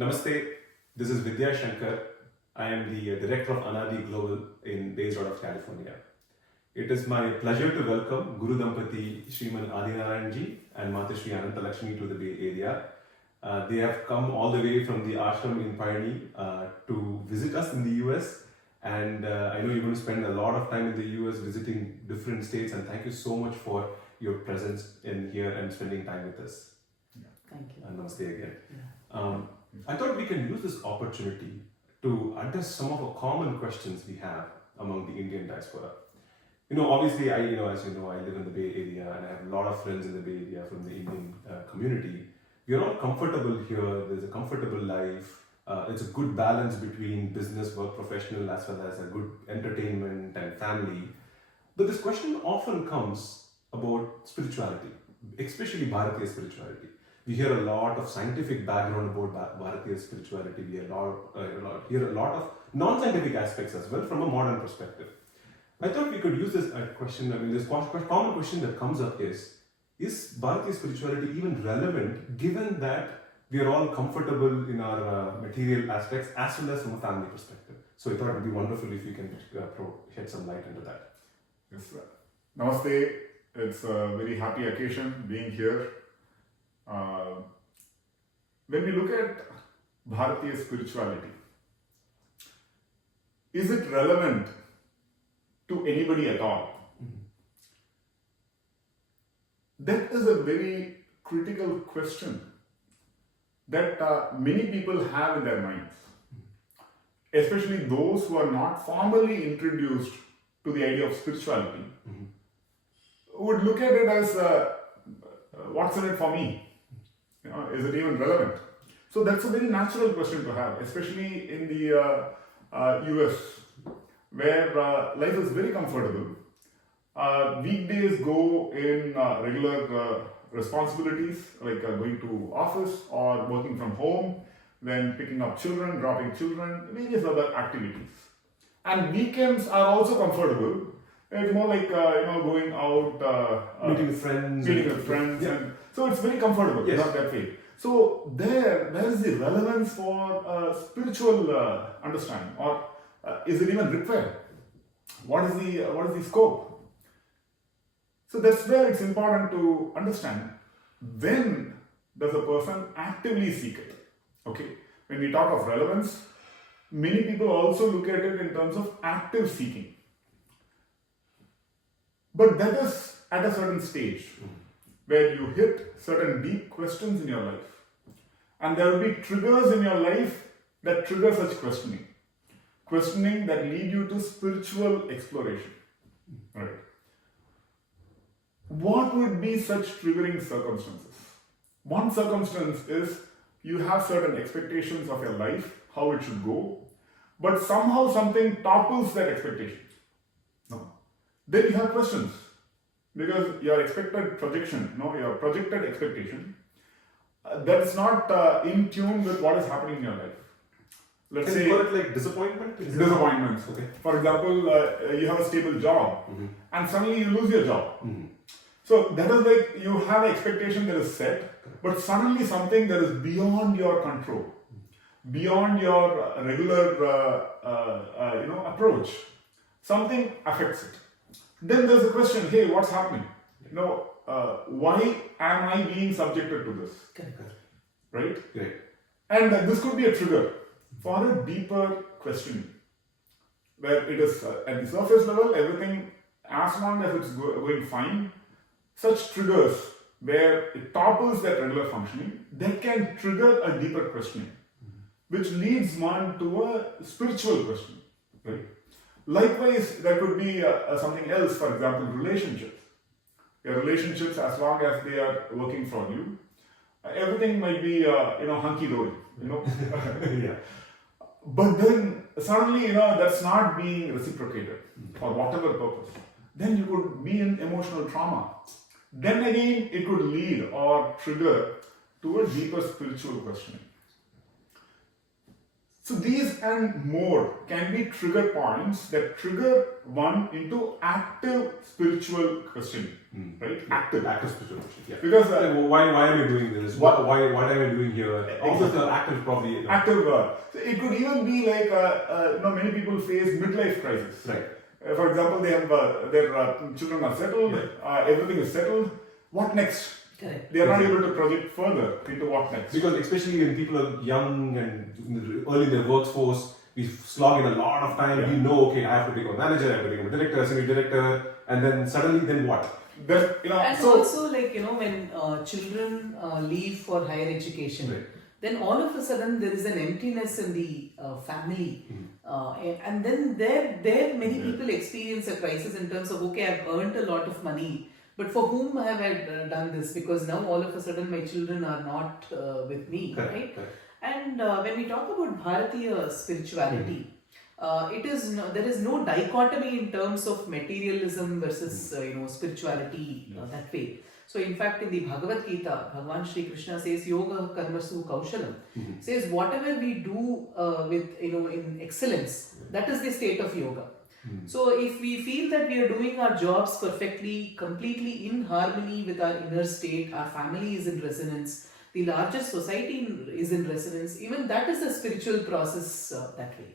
Namaste, this is Vidhyashankar. I am the director of Anaadi Global based out of California. It is my pleasure to welcome Guru Dampati Shriman Adi and Matrushree to the Bay Area. They have come all the way from the ashram in Payani to visit us in the US, and I know you're going to spend a lot of time in the US visiting different states, and thank you so much for your presence in here and spending time with us. Thank you. Namaste again. I thought we can use this opportunity to address some of the common questions we have among the Indian diaspora. Obviously, as you know, I live in the Bay Area and I have a lot of friends in the Bay Area from the Indian community. We are all comfortable here. There's a comfortable life. It's a good balance between business, work, professional, as well as a good entertainment and family. But this question often comes about spirituality, especially Bharatiya spirituality. We hear a lot of scientific background about Bharatiya spirituality. We hear a lot of non-scientific aspects as well from a modern perspective. I thought we could use this question. This common question that comes up is Bharatiya spirituality even relevant given that we are all comfortable in our material aspects as well as from a family perspective? So I thought it would be wonderful if you can shed some light into that. Yes, sir. Namaste. It's a very happy occasion being here. When we look at Bharatiya spirituality, is it relevant to anybody at all? That is a very critical question that many people have in their minds, especially those who are not formally introduced to the idea of spirituality, would look at it as what's in it for me? Is it even relevant? So that's a very natural question to have, especially in the US, where life is very comfortable. Weekdays go in regular responsibilities like going to office or working from home, then picking up children, dropping children, various other activities. And weekends are also comfortable. It's more like going out, Meeting with friends. Yeah. And so it's very comfortable, Yes. not that way. So where is the relevance for spiritual understanding, or is it even required? What is the scope? So that's where it's important to understand when does a person actively seek it. Okay, when we talk of relevance, many people also look at it in terms of active seeking. But that is at a certain stage where you hit certain deep questions in your life. And there will be triggers in your life that trigger such questioning. Questioning that lead you to spiritual exploration. Right? What would be such triggering circumstances? One circumstance is you have certain expectations of your life, how it should go, but somehow something topples that expectation. No. Then you have questions, because your expected projection, your projected expectation, that's not in tune with what is happening in your life. Let's say, call it like disappointment? Disappointments. Okay. For example, you have a stable job and suddenly you lose your job. So that is like you have an expectation that is set, but suddenly something that is beyond your control, beyond your regular approach, something affects it. Then there's a question, hey, what's happening? Why am I being subjected to this? Correct. Right? Great. And this could be a trigger for a deeper questioning, where it is at the surface level, everything, as long as it's going fine, such triggers where it topples that regular functioning, that can trigger a deeper questioning, which leads one to a spiritual question. Right? Likewise, there could be something else, for example, relationships. Your relationships, as long as they are working for you, everything might be, hunky-dory, Yeah. But then suddenly, that's not being reciprocated for whatever purpose. Then you could be in emotional trauma. Then again, it could lead or trigger to a deeper spiritual questioning. So these and more can be trigger points that trigger one into active spiritual questioning, right? Active spiritual question. Yeah. Because why am I doing this? What am I doing here? Also, the active probably. Active. So it could even be like many people face midlife crisis. Right. For example, they have their children are settled, everything is settled. What next? Correct. They are not able to project further into what next. Because especially when people are young and early in their workforce, we slog in a lot of time. We know, okay, I have to become a manager, I have to become a director, senior director, and then suddenly, then what? And also, when children leave for higher education, right. then all of a sudden there is an emptiness in the family, and then there many people experience a crisis in terms of, okay, I've earned a lot of money. But for whom have I done this? Because now all of a sudden my children are not with me, right? And when we talk about Bharatiya spirituality, there is no dichotomy in terms of materialism versus spirituality that way. So in fact, in the Bhagavad Gita, Bhagavan Shri Krishna says, "Yoga karmasu kaushalam." Says whatever we do in excellence, that is the state of yoga. So if we feel that we are doing our jobs perfectly, completely in harmony with our inner state, our family is in resonance, the larger society is in resonance, even that is a spiritual process that way,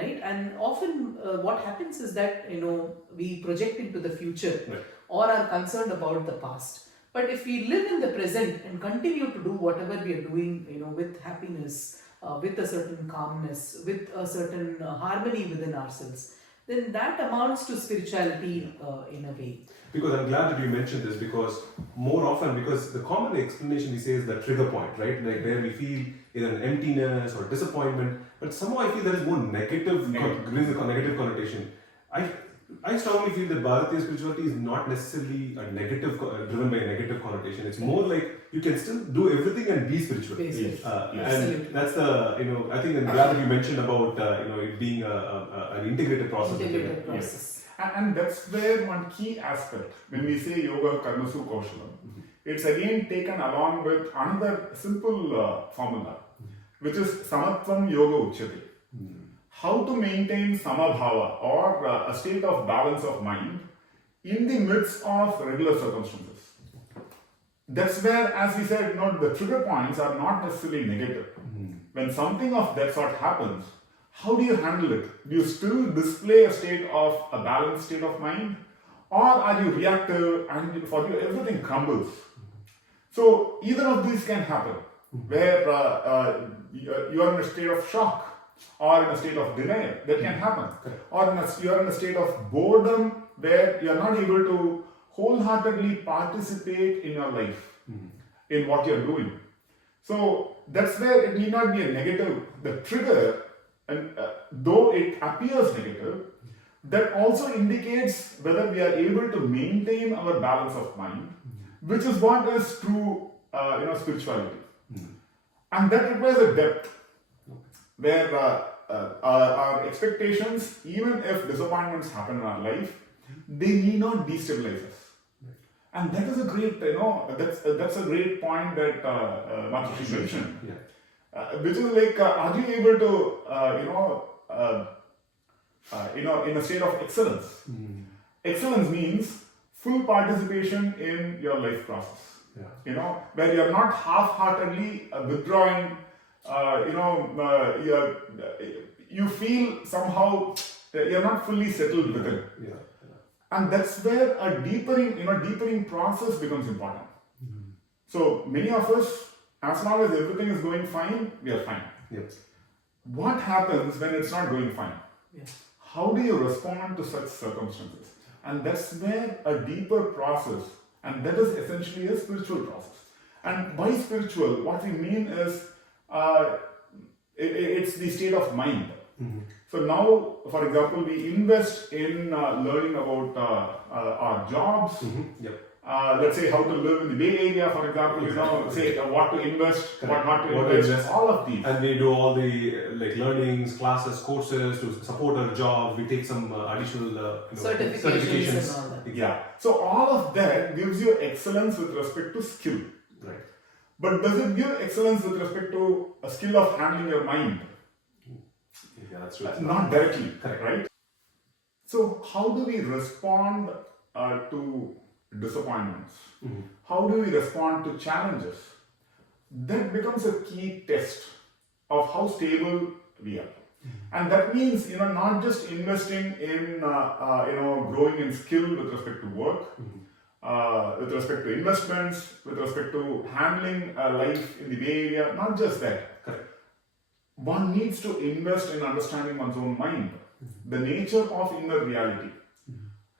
right? And often what happens is that, we project into the future or are concerned about the past. But if we live in the present and continue to do whatever we are doing, with happiness, with a certain calmness, with a certain harmony within ourselves, then that amounts to spirituality in a way. Because I'm glad that you mentioned this, because more often, because the common explanation we say is the trigger point, right? Like where we feel either an emptiness or disappointment, but somehow I feel there is more negative connotation. I strongly feel that Bharatiya spirituality is not necessarily a negative, driven by a negative connotation. It's more like you can still do everything and be spiritual. Yes. And that's the, I think I'm glad that you mentioned about, it being an integrated process. Process. And that's where one key aspect, when we say yoga karmasu kaushalam, it's again taken along with another simple formula, which is samatvam yoga uchyate. How to maintain samabhava or a state of balance of mind in the midst of regular circumstances. That's where, as we said, the trigger points are not necessarily negative. When something of that sort happens, how do you handle it? Do you still display a balanced state of mind? Or are you reactive and for you everything crumbles? So either of these can happen, where you are in a state of shock, or in a state of denial, that can happen. Or you are in a state of boredom where you are not able to wholeheartedly participate in your life, in what you are doing. So that's where it need not be a negative. The trigger, and though it appears negative, that also indicates whether we are able to maintain our balance of mind, which is what is true, spirituality. And that requires a depth, where our expectations, even if disappointments happen in our life, they need not destabilize us. And that is a great, that's a great point that Matrushree mentioned. Which is like, are you able to, in a state of excellence? Excellence means full participation in your life process. Where you are not half-heartedly withdrawing. You feel somehow that you're not fully settled within. And that's where a deepening process becomes important. So many of us, as long as everything is going fine, we are fine. What happens when it's not going fine? How do you respond to such circumstances? And that's where a deeper process, and that is essentially a spiritual process. And by spiritual, what we mean is it's the state of mind. So now, for example, we invest in learning about our jobs. Let's say how to live in the Bay Area, for example. Say what to invest, what not to invest. All of these. And we do all the learnings, classes, courses to support our job. We take some additional certifications. And all that. So all of that gives you excellence with respect to skill. But does it give excellence with respect to a skill of handling your mind? Yeah, that's true. Not directly, Correct. right? So how do we respond to disappointments? How do we respond to challenges? That becomes a key test of how stable we are. And that means, not just investing in, growing in skill with respect to work, with respect to investments, with respect to handling life in the Bay Area, not just that. Correct. One needs to invest in understanding one's own mind, the nature of inner reality.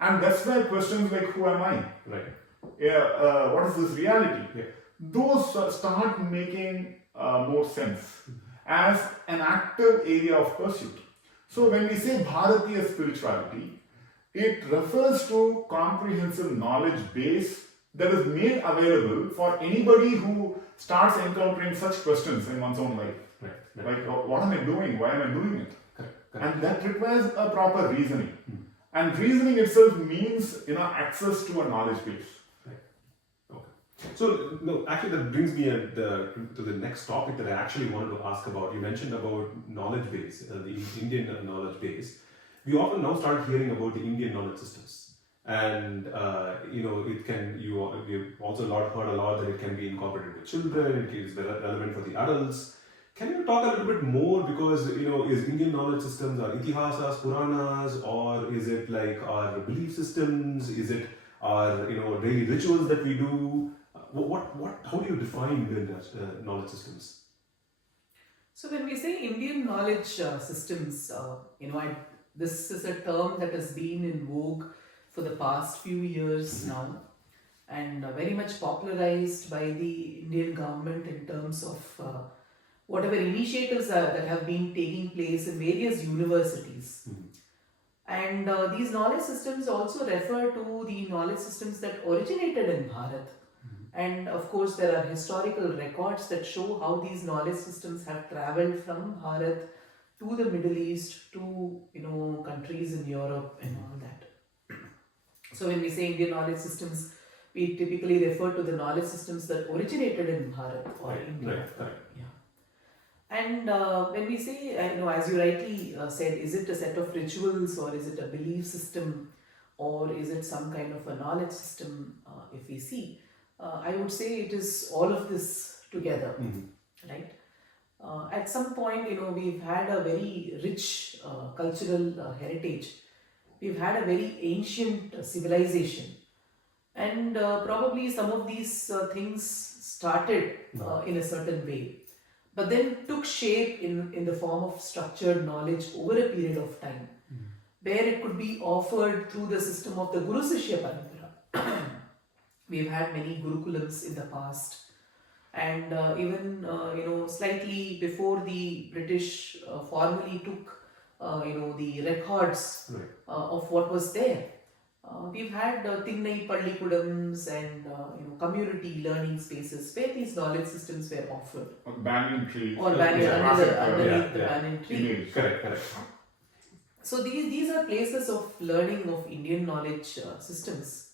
And that's why questions like, who am I? Right. What is this reality? Yeah. Those start making more sense as an active area of pursuit. So when we say Bharatiya spirituality, it refers to comprehensive knowledge base that is made available for anybody who starts encountering such questions in one's own life. Right. Like, what am I doing? Why am I doing it? Correct. And that requires a proper reasoning. And reasoning itself means, access to a knowledge base. So, no, actually, that brings me to the next topic that I actually wanted to ask about. You mentioned about knowledge base, the Indian knowledge base. We often now start hearing about the Indian knowledge systems, and we've also heard a lot that it can be incorporated with children. It is relevant for the adults. Can you talk a little bit more, because is Indian knowledge systems our itihasas, puranas, or is it like our belief systems? Is it our daily rituals that we do? How do you define Indian knowledge systems? So when we say Indian knowledge systems, this is a term that has been in vogue for the past few years now, and very much popularized by the Indian government in terms of whatever initiatives that have been taking place in various universities. And these knowledge systems also refer to the knowledge systems that originated in Bharat. And of course, there are historical records that show how these knowledge systems have traveled from Bharat to the Middle East, to countries in Europe and all that. So when we say Indian knowledge systems, we typically refer to the knowledge systems that originated in Bharat or India. Right. Yeah. And when we say, as you rightly said, is it a set of rituals, or is it a belief system, or is it some kind of a knowledge system, if we see? I would say it is all of this together, right? At some point, we've had a very rich cultural heritage. We've had a very ancient civilization. And probably some of these things started in a certain way, but then took shape in the form of structured knowledge over a period of time, where it could be offered through the system of the Guru Sishya Parampara. We've had many Gurukulams in the past, and even slightly before the British formally took the records of what was there, we've had Thinnai Pallikudams and community learning spaces where these knowledge systems were offered. Banyan tree. Or underneath the banyan tree. Correct. So these are places of learning of Indian knowledge systems.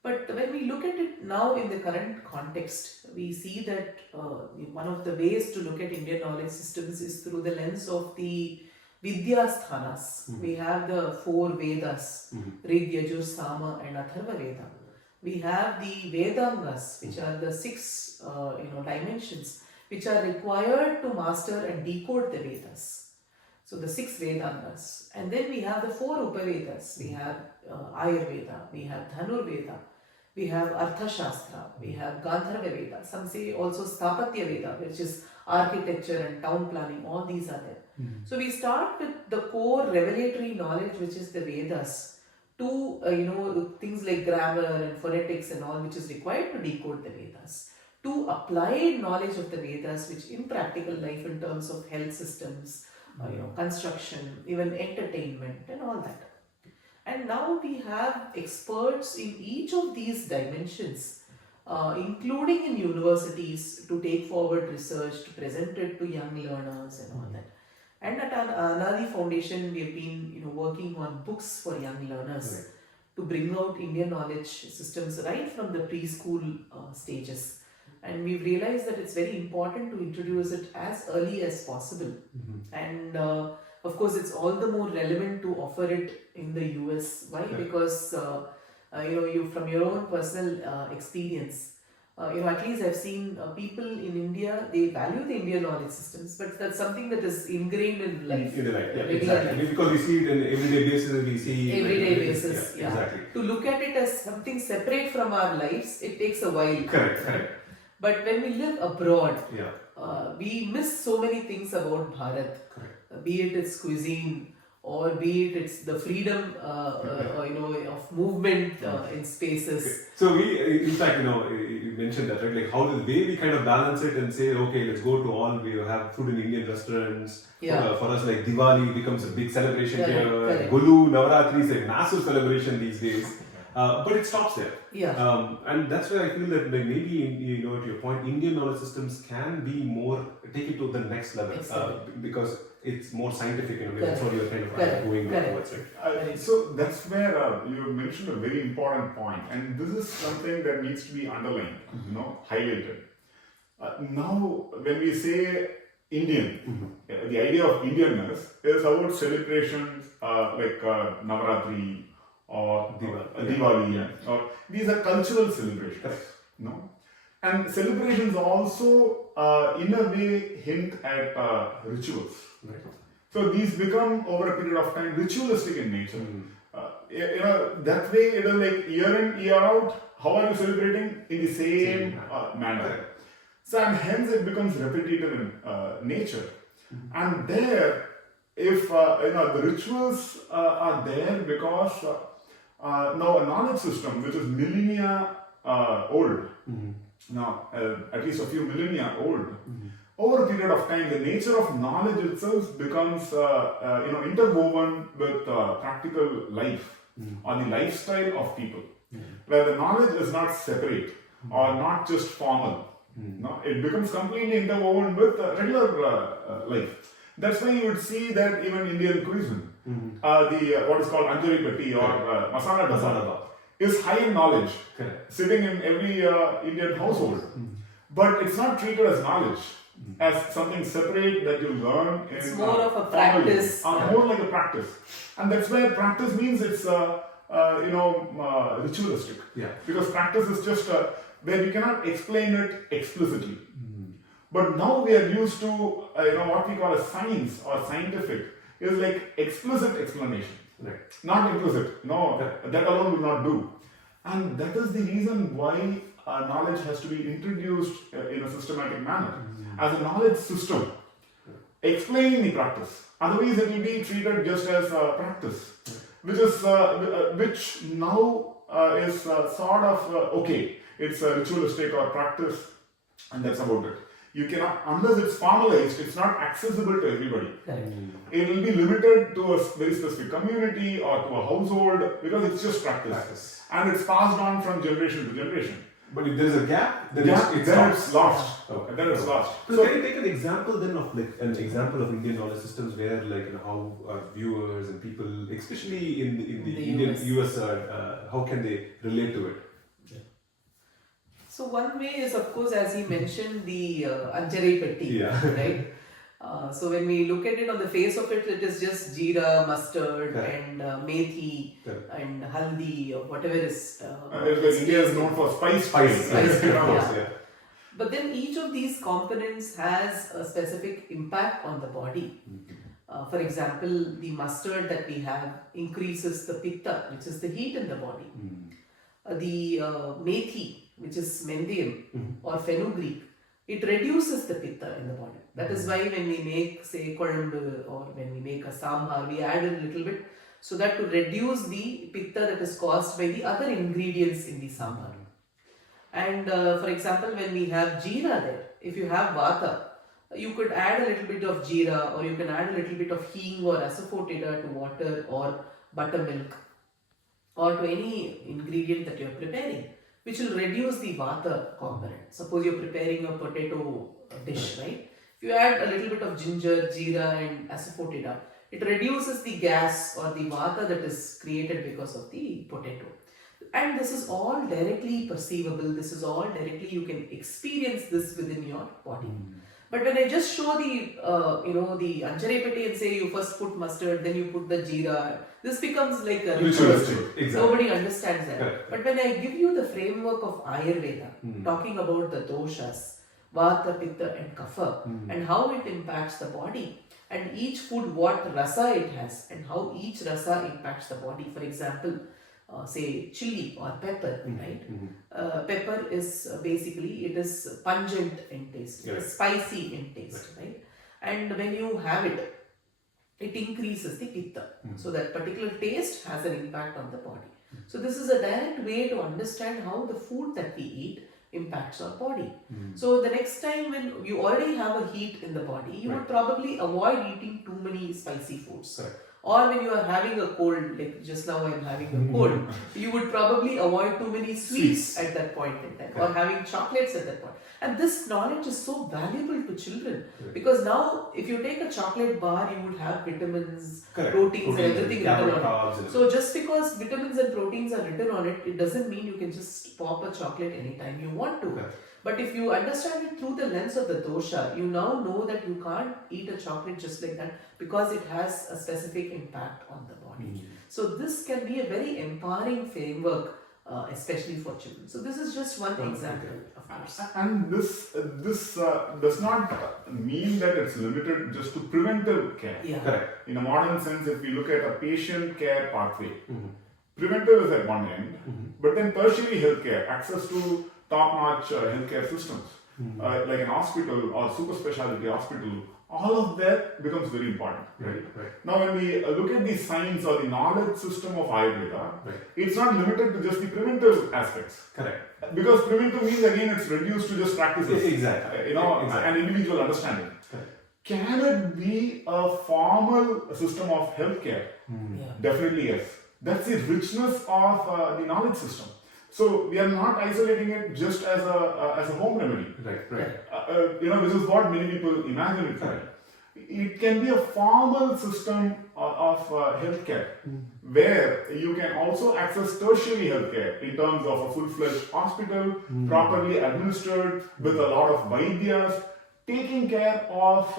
But when we look at it now in the current context, we see that one of the ways to look at Indian knowledge systems is through the lens of the Vidyasthanas. We have the 4 Vedas, Rig, Yajur, Sama and Atharva Veda. We have the Vedangas, which are the 6 dimensions which are required to master and decode the Vedas. So the 6 Vedangas. And then we have the 4 Upavedas. We have Ayurveda, we have Dhanurveda, we have Arthashastra, we have Gandharva Veda. Some say also Sthapatya Veda, which is architecture and town planning. All these are there. So we start with the core revelatory knowledge, which is the Vedas, to things like grammar and phonetics and all, which is required to decode the Vedas, to applied knowledge of the Vedas, which in practical life in terms of health systems, construction, even entertainment and all that. And now we have experts in each of these dimensions, including in universities, to take forward research, to present it to young learners and all that. And at Anaadi Foundation, we have been working on books for young learners to bring out Indian knowledge systems right from the preschool stages. And we've realized that it's very important to introduce it as early as possible. And Of course, it's all the more relevant to offer it in the US. Why? Because you from your own personal experience, at least I've seen people in India, they value the Indian knowledge systems, but that's something that is ingrained in life. In the life, yeah, regular exactly. life. Because we see it in everyday basis, we see Everyday basis, yeah. Exactly. To look at it as something separate from our lives, it takes a while. Correct. But when we live abroad, Yeah. we miss so many things about Bharat. Correct. Be it its cuisine, or be it it's the freedom of movement in spaces. So we, in fact, you mentioned that, right? Like how the way we kind of balance it and say, okay, let's go to all, we have food in Indian restaurants. Yeah. For us, like Diwali becomes a big celebration here. Correct. Gulu, Navaratri is a massive celebration these days. But it stops there. Yeah. And that's where I feel that maybe, to your point, Indian knowledge systems can be more, take it to the next level. Because it's more scientific in a way. That's what you're kind of going towards, right? So that's where you mentioned a very important point, and this is something that needs to be underlined, highlighted. Now, when we say Indian, the idea of Indianness is about celebrations like Navaratri or Diwali, or these are cultural celebrations, no? And celebrations also, in a way, hint at rituals. Right. So these become over a period of time ritualistic in nature. That way it is like year in, year out. How are you celebrating? In the same manner. So and hence it becomes repetitive in nature. And there, if the rituals are there because now a knowledge system which is millennia old, now at least a few millennia old. Over a period of time, the nature of knowledge itself becomes, interwoven with practical life or the lifestyle of people, where the knowledge is not separate or not just formal. No, it becomes completely interwoven with regular life. That's why you would see that even Indian cuisine, what is called Anjari Patti or Masala Dasa is high in knowledge, sitting in every Indian household. But it's not treated as knowledge. As something separate that you learn in it's more of a practice. More like a practice. And that's where practice means it's ritualistic. Yeah. Because practice is just where you cannot explain it explicitly. But now we are used to what we call a science or scientific is like explicit explanation. Right. Not implicit. No, that alone will not do. And that is the reason why knowledge has to be introduced in a systematic manner as a knowledge system, explaining the practice. Otherwise, it will be treated just as a practice, which now is sort of okay. It's a ritualistic or practice, and that's about it. You cannot, unless it's formalized, it's not accessible to everybody. It will be limited to a very specific community or to a household because it's just practice. And it's passed on from generation to generation. But if there is a gap, then it's lost. Okay. Then it's lost. So can you take an example then of an example of Indian knowledge systems where how our viewers and people, especially in the Indian US, how can they relate to it? So one way is, of course, as he mentioned, the Anjari Patti, right? So when we look at it on the face of it, it is just jeera, mustard, and methi, and haldi, or whatever is. India is known for spice. But then each of these components has a specific impact on the body. For example, the mustard that we have increases the pitta, which is the heat in the body. The methi, which is menthium or fenugreek, it reduces the pitta in the body. That is why when we make, say, kolambu or when we make a sambar, we add a little bit so that to reduce the pitta that is caused by the other ingredients in the sambar. And for example, when we have jeera there, if you have vata, you could add a little bit of jeera, or you can add a little bit of hing or asafoetida to water or buttermilk or to any ingredient that you are preparing, which will reduce the vata component. Suppose you're preparing a potato dish, right? If you add a little bit of ginger, jeera and asafoetida, it reduces the gas or the vata that is created because of the potato. And this is all directly perceivable. This is all directly, you can experience this within your body. But when I just show the the anjarepati and say you first put mustard, then you put the jeera, this becomes like a Ritualistic. Exactly. Nobody understands that. Correct. But when I give you the framework of Ayurveda, talking about the doshas, Vata, Pitta and Kapha, and how it impacts the body, and each food what rasa it has, and how each rasa impacts the body. For example, say chili or pepper, right? Pepper is basically, it is pungent in taste, it is spicy in taste, right? And when you have it, it increases the pitta. So that particular taste has an impact on the body. So this is a direct way to understand how the food that we eat impacts our body. So the next time when you already have a heat in the body, you would probably avoid eating too many spicy foods. Or when you are having a cold, like just now I am having a cold, you would probably avoid too many sweets at that point in time, or having chocolates at that point. And this knowledge is so valuable to children, because now if you take a chocolate bar, you would have vitamins, proteins and everything written on it. So just because vitamins and proteins are written on it, it doesn't mean you can just pop a chocolate anytime you want to. But if you understand it through the lens of the dosha, you now know that you can't eat a chocolate just like that, because it has a specific impact on the body. So this can be a very empowering framework, especially for children. So this is just one example, of course. And this does not mean that it's limited just to preventive care. Correct. In a modern sense, if we look at a patient care pathway, preventive is at one end, but then tertiary healthcare, access to top-notch healthcare systems, like an hospital or super specialty hospital, all of that becomes very important, right? Now, when we look at the science or the knowledge system of Ayurveda, it's not limited to just the preventive aspects. Correct. Because preventive means, again, it's reduced to just practices. Exactly. An individual understanding. Can it be a formal system of healthcare? Definitely yes. That's the richness of the knowledge system. So we are not isolating it just as a home remedy. This is what many people imagine it to be. It can be a formal system of healthcare, where you can also access tertiary healthcare in terms of a full-fledged hospital, properly administered with a lot of vaidyas, taking care of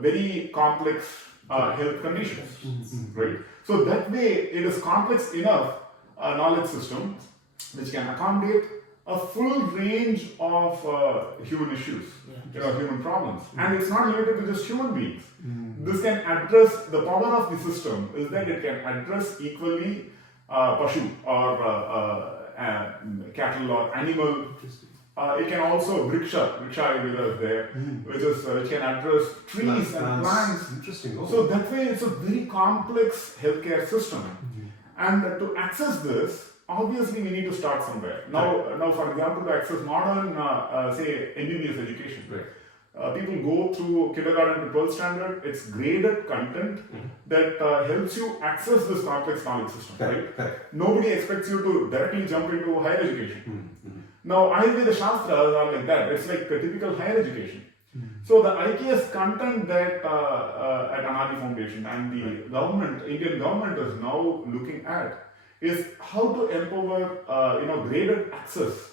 very complex health conditions, right? So that way, it is complex enough knowledge system which can accommodate a full range of human issues, human problems. And it's not limited to just human beings. This can address, the power of the system is that it can address equally pashu or cattle or animal. It can also vriksha Ayurveda is there, which can address trees and plants. Interesting. So that way it's a very complex healthcare system. And to access this, obviously we need to start somewhere. Now, for example, to access modern, say, MBBS education, people go through kindergarten to 12th standard. It's graded content that helps you access this complex knowledge system, right? Nobody expects you to directly jump into higher education. Now, Ayurveda Shastras are like that. It's like a typical higher education. So the IKS content that at Anaadi Foundation and the government, Indian government is now looking at is how to empower, graded access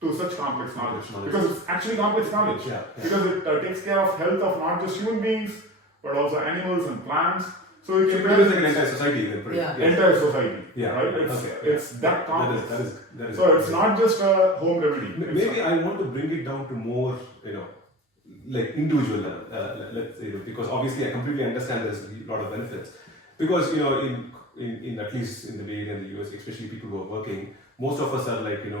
to such complex knowledge. Because it's actually complex knowledge. Because it takes care of health of not just human beings, but also animals and plants. So it is like an entire society. Entire society. Right? It's that complex. That is so it's not just a home remedy. Maybe I want to bring it down to more, like individual level, let's say, because obviously I completely understand there's a lot of benefits. Because in at least in the Bay Area and the US, especially people who are working, most of us are like we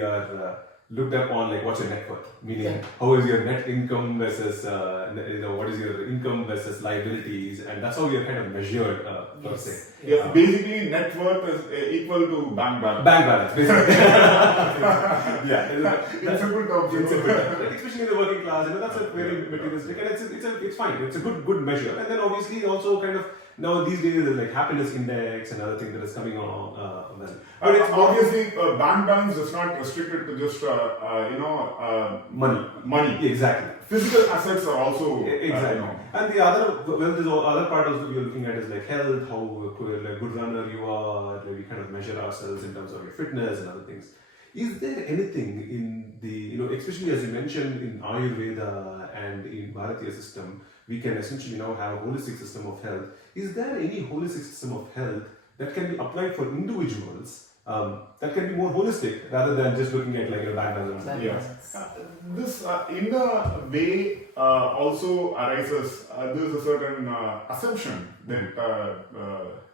are looked up on like what's your net worth, meaning how is your net income versus what is your income versus liabilities, and that's how we are kind of measured per se. Basically net worth is equal to bank balance. Bank balance, basically. In simple terms. Especially in the working class, that's a very materialistic, and it's fine. It's a good measure, and then obviously also kind of now these days there's like happiness index and other things that is coming on. But it's obviously bank balance is not restricted to just money. Exactly. Physical assets are also exactly. And the other part also we are looking at is like health, how good runner you are. We kind of measure ourselves in terms of your fitness and other things. Is there anything in the, especially as you mentioned in Ayurveda and in Bharatiya system, we can essentially now have a holistic system of health. Is there any holistic system of health that can be applied for individuals that can be more holistic rather than just looking at like a bank balance? Yes. This in a way also arises, there is a certain assumption that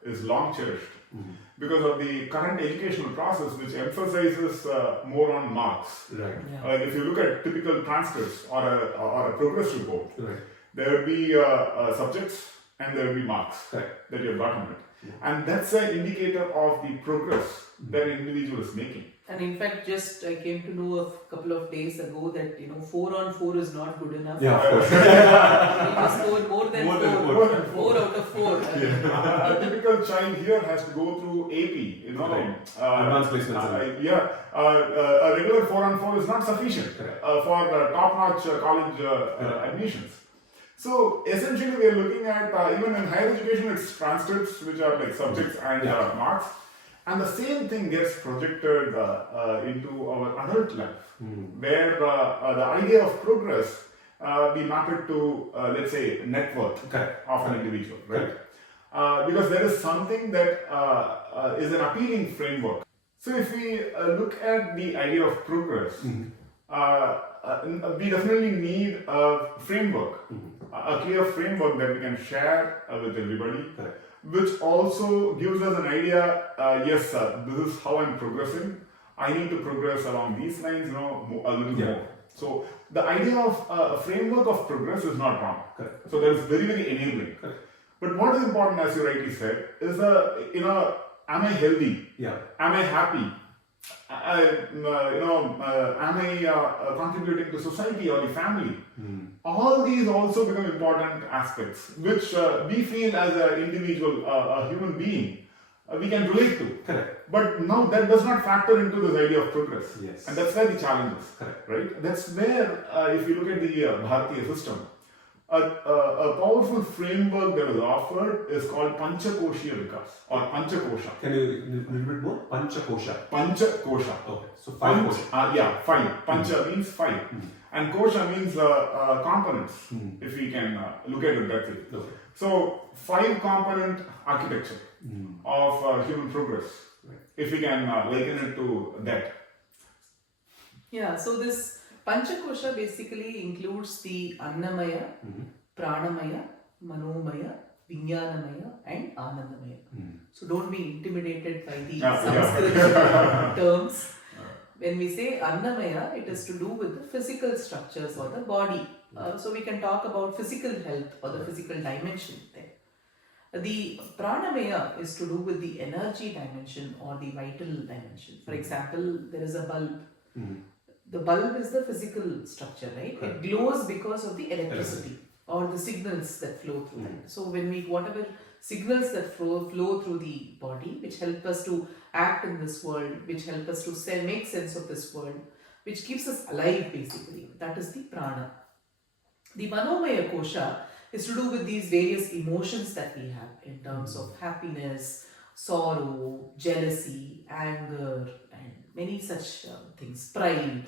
is long cherished because of the current educational process which emphasizes more on marks. Right. If you look at typical transcripts or a progress report, Right. there will be subjects and there will be marks Correct. that you have gotten it. And that's an indicator of the progress that an individual is making. And in fact, just I came to know a couple of days ago that 4 on 4 is not good enough. Yeah, of course. You need to score more than More 4. than 4. 4 out of 4. A typical child here has to go through AP, Right. Advanced placements. A regular 4 on 4 is not sufficient Correct. for top-notch college admissions. So essentially, we are looking at even in higher education, it's transcripts which are like subjects and marks, and the same thing gets projected into our adult life, where the idea of progress be mapped to let's say net worth of an individual, right? Because there is something that is an appealing framework. So if we look at the idea of progress, we definitely need a framework, a clear framework that we can share with everybody, which also gives us an idea, yes sir, this is how I'm progressing, I need to progress along these lines, a little more. So the idea of a framework of progress is not wrong. So that is very, very enabling. But what is important, as you rightly said, is am I healthy? Am I happy? Am I contributing to society or the family? All these also become important aspects, which we feel as an individual, a human being, we can relate to. But now that does not factor into this idea of progress. And that's where the challenge is. Right? That's where, if you look at the Bharatiya system, a powerful framework that is offered is called Panchakoshiya Vikas or Panchakosha. Can you a little bit more? Panchakosha. Panchakosha. Okay. So 5 kosha. 5. Pancha means 5. And kosha means components, if we can look at it that way. So 5 component architecture of human progress, if we can liken it to that. Yeah, so this Panchakosha basically includes the Annamaya, Pranamaya, Manomaya, Vijnanamaya and Anandamaya. So don't be intimidated by the Sanskrit terms. When we say Annamaya, it is to do with the physical structures or the body. So we can talk about physical health or the physical dimension there. The Pranamaya is to do with the energy dimension or the vital dimension. For example, there is a bulb. The bulb is the physical structure, right? It glows because of the electricity or the signals that flow through it. So when whatever signals that flow through the body, which help us to act in this world, which help us to make sense of this world, which keeps us alive basically, that is the prana. The Manomaya Kosha is to do with these various emotions that we have in terms of happiness, sorrow, jealousy, anger, and many such things, pride,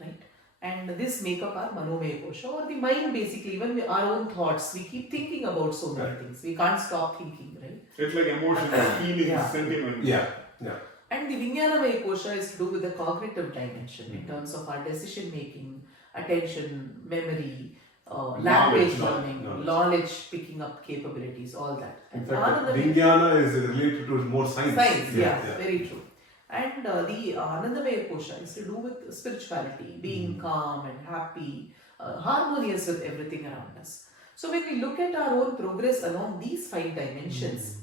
right? And this make up our Manomaya Kosha or the mind basically, even our own thoughts. We keep thinking about so many things. We can't stop thinking, right? It's like emotions, feelings, sentiments. And the Vijnanamaya Kosha is to do with the cognitive dimension in terms of our decision making, attention, memory, language learning, knowledge picking up capabilities, all that. In fact, Vijnana is related to more science. Very true. And the Anandamaya Kosha is to do with spirituality, being calm and happy, harmonious with everything around us. So when we look at our own progress along these 5 dimensions,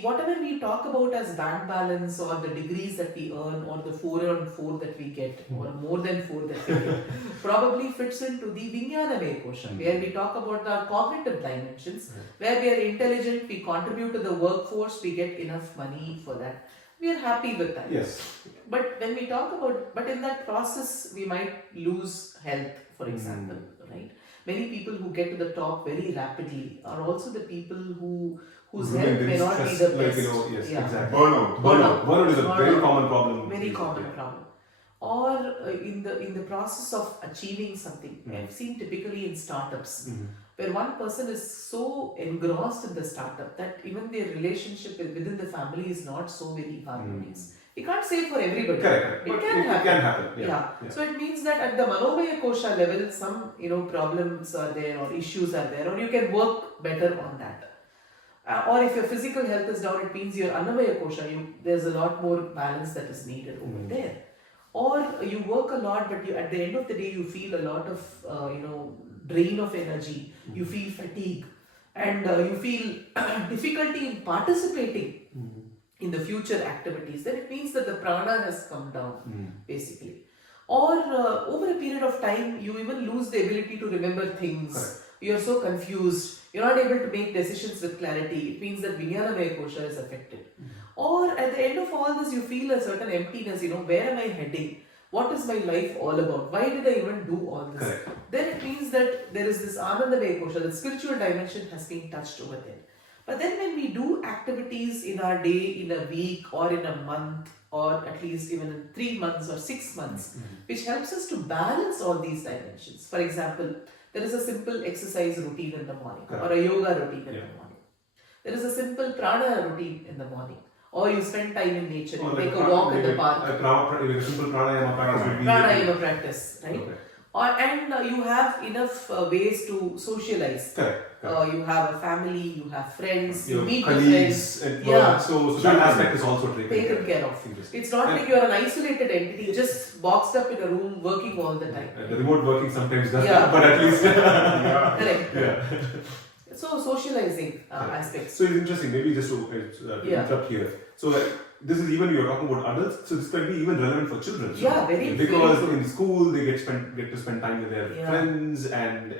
whatever we talk about as bank balance or the degrees that we earn or the 4 on 4 that we get or more than 4 that we get probably fits into the Vijnanamaya Kosha, where we talk about our cognitive dimensions, where we are intelligent, we contribute to the workforce, we get enough money for that. We are happy with that. But when we talk about, but in that process, we might lose health, for example, right? Many people who get to the top very rapidly are also the people whose health may not be the best. Exactly. Burnout is a very common problem. Very common problem. or in the process of achieving something. I've seen typically in startups where one person is so engrossed in the startup that even their relationship within the family is not so very harmonious. We can't say for everybody. Correct. It But can it happen. can happen. Yeah. So it means that at the Manomaya Kosha level, some problems are there or issues are there, or you can work better on that. Or if your physical health is down, it means your Annamaya Kosha, there's a lot more balance that is needed over there. Or you work a lot, but at the end of the day, you feel a lot of drain of energy. You feel fatigue, and you feel difficulty in participating in the future activities. Then it means that the prana has come down, basically. Or over a period of time, you even lose the ability to remember things. Correct. You are so confused. You're not able to make decisions with clarity. It means that Vijnanamaya Kosha is affected. Or at the end of all this, you feel a certain emptiness. Where am I heading? What is my life all about? Why did I even do all this? Correct. Then it means that there is this Anandamaya Kosha, the spiritual dimension has been touched over there. But then when we do activities in our day, in a week, or in a month, or at least even in 3 months or 6 months, which helps us to balance all these dimensions. For example, there is a simple exercise routine in the morning, or a yoga routine in the morning. There is a simple prana routine in the morning. Or you spend time in nature, you take a walk in the park. A simple pranayama practice would be... Pranayama practice, right? Okay. And you have enough ways to socialize. Correct. You have a family, you have friends, you Your meet colleagues your friends. at work. So that aspect is also Taken care of. It's not like you are an isolated entity, just boxed up in a room working all the time. The remote working sometimes does that, but at least... Correct. Yeah. So socializing aspects. So it's interesting, maybe just to interrupt here. So this is even you're talking about adults, so this can be even relevant for children. Yeah, very because very in school they get to spend time with their friends, and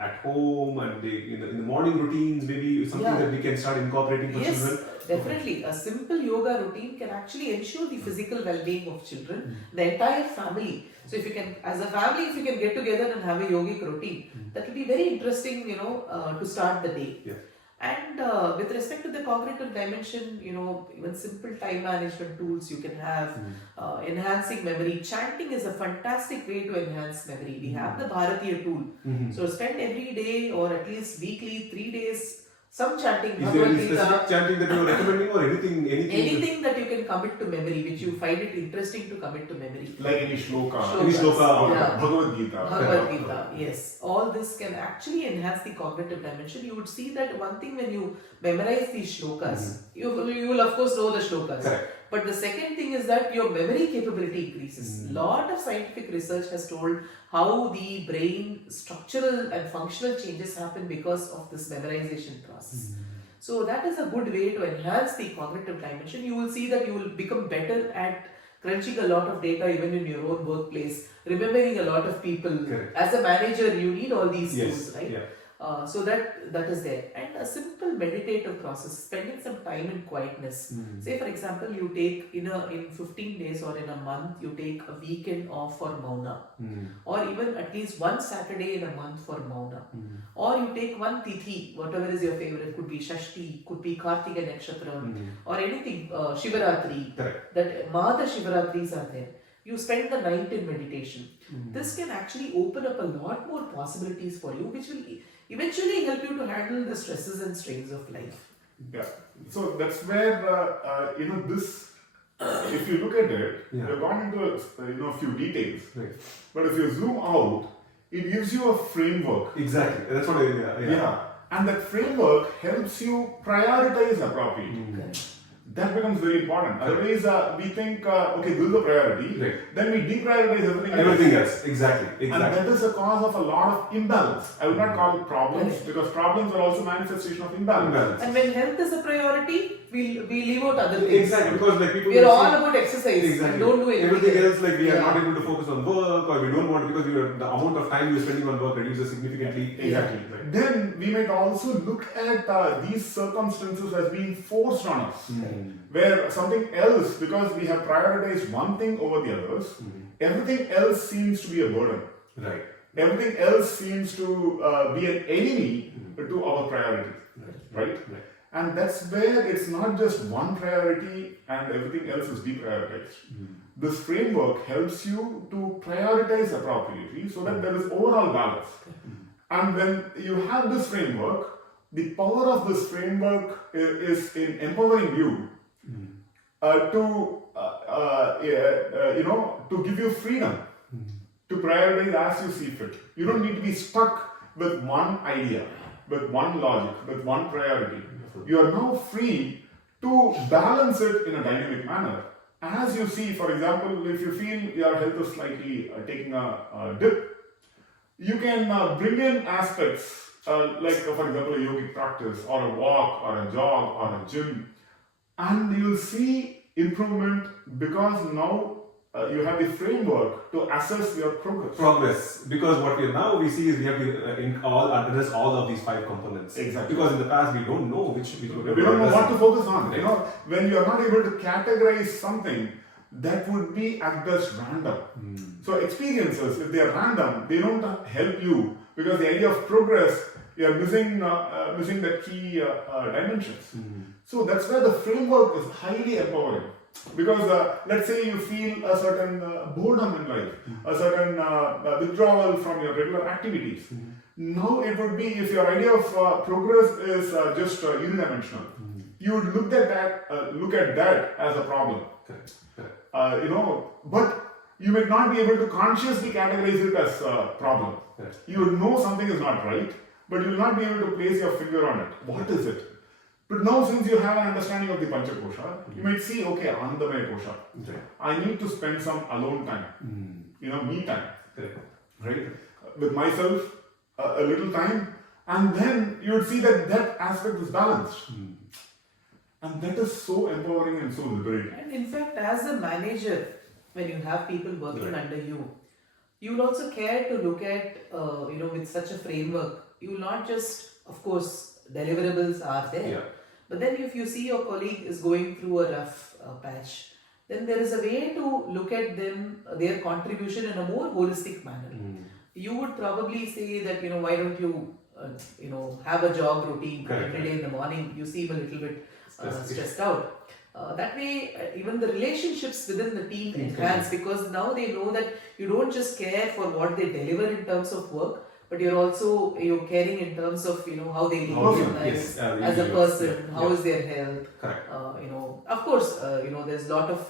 at home, and in the morning routines, maybe something that we can start incorporating for children. Definitely. A simple yoga routine can actually ensure the physical well-being of children, the entire family. So if you can, as a family, if you can get together and have a yogic routine, that will be very interesting, to start the day. Yeah. And with respect to the cognitive dimension, even simple time management tools you can have, enhancing memory. Chanting is a fantastic way to enhance memory. We have the Bharatiya tool. So spend every day or at least weekly, 3 days, some chanting. Is there any specific chanting that you are recommending, or anything? Anything that you can commit to memory, which you find it interesting to commit to memory. Like any shloka. Any shloka, Bhagavad Gita. Bhagavad Gita, yes. All this can actually enhance the cognitive dimension. You would see that one thing when you memorize these shlokas, you will of course know the shlokas. Correct. But the second thing is that your memory capability increases. Lot of scientific research has told how the brain structural and functional changes happen because of this memorization process. So that is a good way to enhance the cognitive dimension. You will see that you will become better at crunching a lot of data even in your own workplace, remembering a lot of people. Correct. As a manager, you need all these tools, right? Yeah. So that is there. And a simple meditative process, spending some time in quietness. Say for example, you take in 15 days or in a month, you take a weekend off for Mauna. Or even at least one Saturday in a month for Mauna. Or you take one Tithi, whatever is your favorite, could be Shashti, could be Kartika Nakshatra, or anything, Shivaratri. Correct. That Mada Shivaratris are there. You spend the night in meditation. This can actually open up a lot more possibilities for you, which will eventually help you to handle the stresses and strains of life. Yeah. So that's where this. If you look at it, you've gone into a few details. Right. But if you zoom out, it gives you a framework. Exactly. That's what And that framework helps you prioritize appropriately. That becomes very important. Otherwise, we think, okay, this is a priority. Right. Then we deprioritize everything. Everything else. Exactly. And that is a cause of a lot of imbalance. I would not call it problems, Correct. because problems are also manifestation of imbalance. And when health is a priority, we leave out other things. Exactly, because people we are will all say- about exercise. Exactly. And don't do anything Everything else, like we are Yeah. not able to focus on work, or we don't want, because the amount of time you're spending on work reduces significantly. Exactly. Then we might also look at these circumstances as being forced on us, where something else, because we have prioritized one thing over the others, everything else seems to be a burden. Right. Everything else seems to be an enemy to our priority, right? And that's where it's not just one priority and everything else is deprioritized. This framework helps you to prioritize appropriately so that there is overall balance. And when you have this framework, the power of this framework is in empowering you to give you freedom to prioritize as you see fit. You don't need to be stuck with one idea, with one logic, with one priority. You are now free to balance it in a dynamic manner. As you see, for example, if you feel your health is slightly taking a dip, you can bring in aspects like, for example, a yogic practice, or a walk, or a jog, or a gym, and you'll see improvement because now you have the framework to assess your progress. Because what we see is we have to address all of these 5 components. Exactly. Because in the past we don't know which we don't know what to focus on. Right. When you are not able to categorize something, that would be at best random. So experiences, if they are random, they don't help you, because the idea of progress, you are missing the key dimensions. So that's where the framework is highly empowering. Because let's say you feel a certain boredom in life, a certain withdrawal from your regular activities. Now it would be, if your idea of progress is just unidimensional, you would look at that as a problem. Correct. But you may not be able to consciously categorize it as a problem. Correct. You would know something is not right, but you will not be able to place your finger on it. What is it? But now, since you have an understanding of the Panchakosha, you might see, okay, Anandamaya Kosha. Right. I need to spend some alone time, me time, right? With myself, a little time, and then you would see that aspect is balanced. And that is so empowering and so liberating. And in fact, as a manager, when you have people working under you, you will also care to look at, with such a framework, you will not just, of course, deliverables are there. Yeah. But then if you see your colleague is going through a rough patch, then there is a way to look at them, their contribution in a more holistic manner. You would probably say that, why don't you, have a jog routine every day in the morning. You seem a little bit stressed out. That way, even the relationships within the team enhance, because now they know that you don't just care for what they deliver in terms of work, but you're caring in terms of how they live their lives as a person, how is their health. Correct. Of course, there's a lot of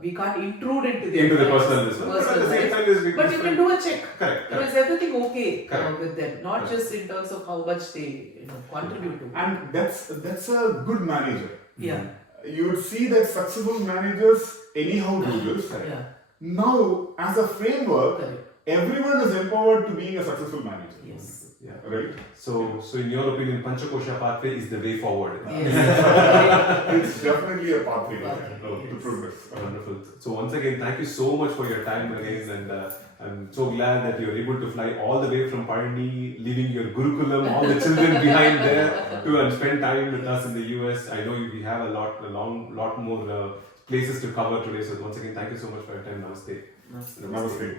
we can't intrude into the personal business. But you can do a check. Correct. Is everything okay with them? Not just in terms of how much they contribute to. And that's a good manager. Yeah. You would see that successful managers anyhow do this. Yeah. Now, as a framework, everyone is empowered to being a successful manager. Yes. Yeah. Right? So in your opinion, Panchakosha pathway is the way forward. Yes. It's definitely a pathway to progress. Wonderful. So once again, thank you so much for your time again, and I'm so glad that you're able to fly all the way from Parni, leaving your Gurukulam, all the children behind there, to spend time with us in the US. I know we have a lot more places to cover today. So once again, thank you so much for your time. Namaste. Namaste.